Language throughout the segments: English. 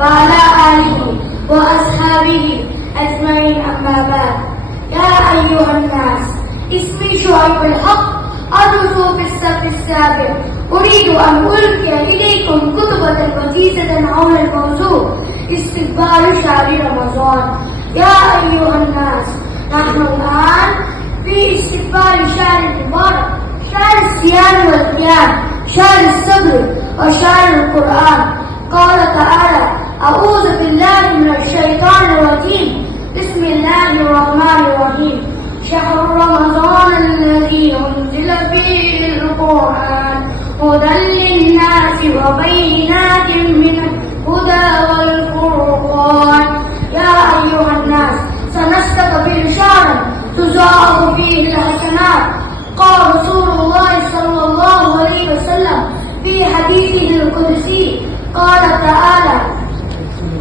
وعلى آله وأصحابه أجمعين أما بعد. يا أيها الناس اسمي شعيب الحق أدرس في الصف السابع. أريد أن ألقي إليكم كتبة وجيزة حول الموضوع استقبال شهر رمضان. يا أيها الناس نحن الآن في استقبال شهر المبارك، شهر الصيام والقيام، شهر الصبر وشهر القرآن. قال تعالى: أعوذ بالله من الشيطان الرجيم. بسم الله الرحمن الرحيم. شهر رمضان الذي أنزل فيه القرآن هدى للناس وبينات من الهدى والفرقان. يا أيها الناس سنستقبل شهرا تضاعف فيه الحسنات. قال رسول الله صلى الله عليه وسلم في حديثه القدسي قال تعالى: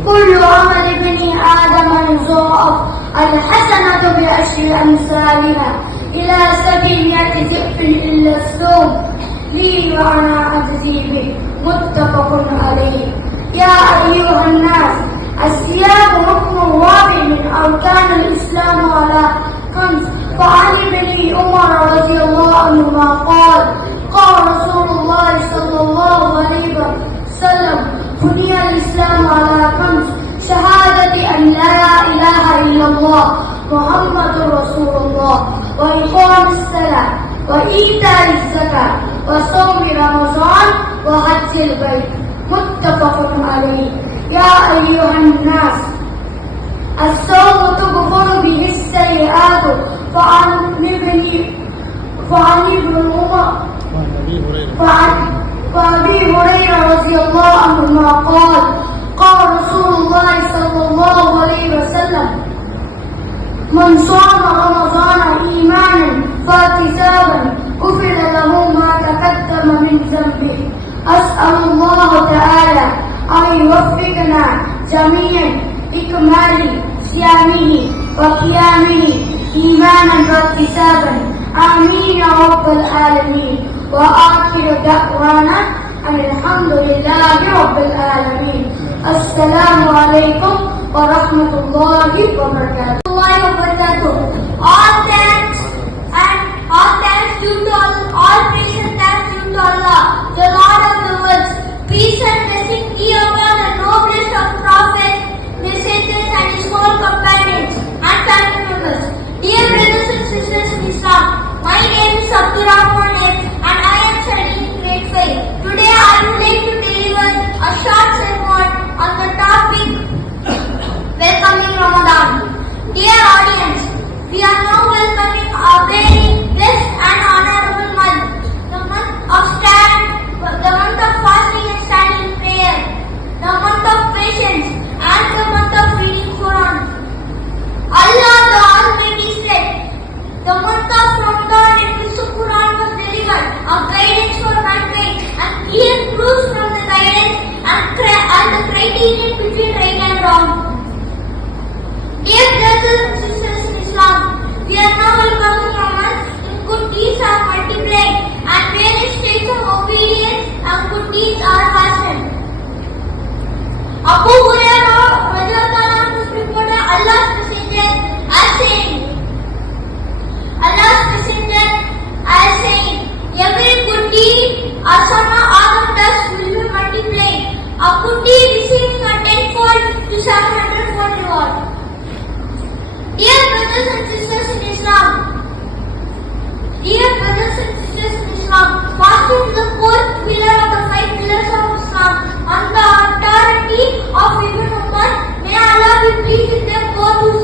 كل عمل بني آدم يضاعف الحسنة بعشر أمثالها إلى 700 ضعف إلا الصوم لي وأنا أجزي به. متفق عليه. يا أيها الناس الصيام ركن رابع من أركان الإسلام على 5. فعن ابن عمر رضي الله عنهما قال: قال رسول الله صلى الله عليه وسلم: بني الإسلام على 5: شهادة أن لا إله إلا الله محمد رسول الله، وإقام الصلاة، وإيتاء الزكاة، وصوم رمضان، وحج البيت. متفق عليه. يا أيها الناس الصوم تغفر به السيئات. فعن أبي هريرة رضي الله عنهما قال: قال رسول الله صلى الله عليه وسلم: من صام رمضان إيمانا واحتسابا غفر له ما تقدم من ذنبه. أسأل الله تعالى أن يوفقنا جميعا لإكمال صيامه وقيامه إيمانا واحتسابا. آمين يا رب العالمين. وآخر دعوانا أن الحمد لله رب العالمين. السلام عليكم ورحمة الله وبركاته. All thanks due to all praise and thanks due to Allah, the Lord of the worlds. Peace and blessing be upon the noblest of prophets, messengers, and his whole companions and family members. Dear brothers and sisters in Islam, my name is Abdurrahman F. and I am studying in grade 5. Today I would like to deliver a short sermon on the topic welcoming Ramadan. Dear audience, we are now welcoming a very blessed and honorable month, the month of fasting and standing prayer, the month of patience, and the month of reading Quran. Allah the Almighty said, the month of Ramadan in which the Quran was delivered, a guidance for mankind, and clear proofs from the guidance and the criterion between right and wrong. Dear brothers and sisters in Islam, we are now welcoming a month in good deeds are multiplied and various states of obedience and good deeds are hastened. Abu Hurairah was reported Allah's messenger as saying, every good deed Asana Adam does will be multiplied. A good deed receiving a 10-fold to 700-fold reward. Dear brothers and sisters in Islam, fasting is the 4th pillar of the 5 pillars of Islam. On the authority of Ibn Umar, may Allah be pleased with them, both who